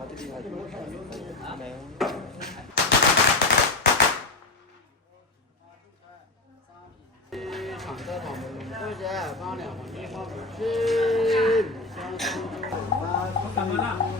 沙皮，沙皮，机。放两包，放不进。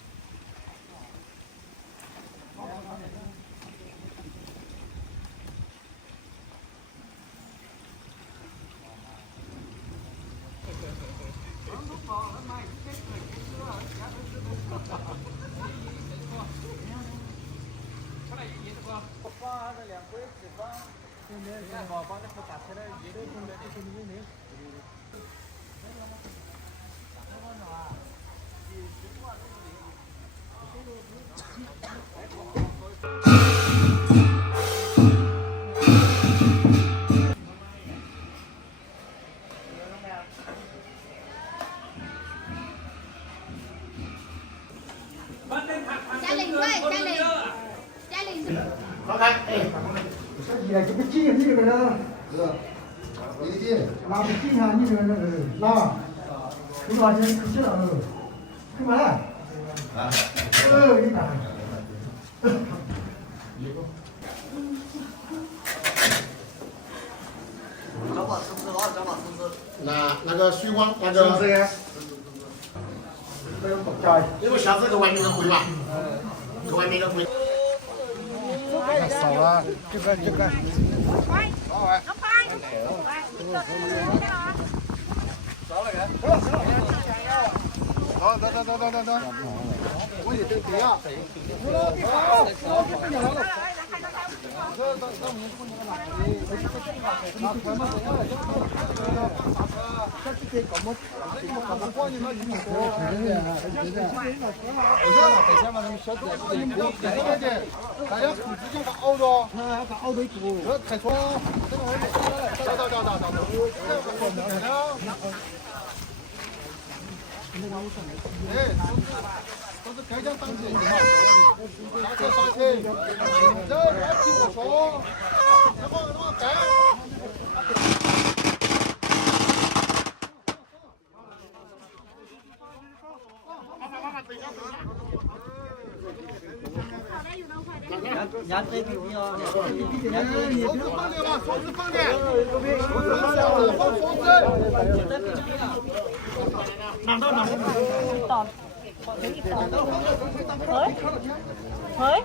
对对对，我帮你回家去了，一路都没得声音没有。没有吗？打电话呢啊？你电话都没有。这路没有。也这个进你这个人，一进，拿不进啊，你这个人拿，你把钱出去了，干嘛？啊，呃，你看，那那个水光那是不个，是？这个不加，因为下次去外面的贵嘛，去外面少了，这个这个。走走走走走走走走走，我也得对呀。大家裤子就把凹着，把凹着住，这太爽了。找找找找找，哎，都是该讲当起嘛，刹车刹车，这该 nhắn tới thì nhắn tới thì nằm đâu nằm tòn hới hới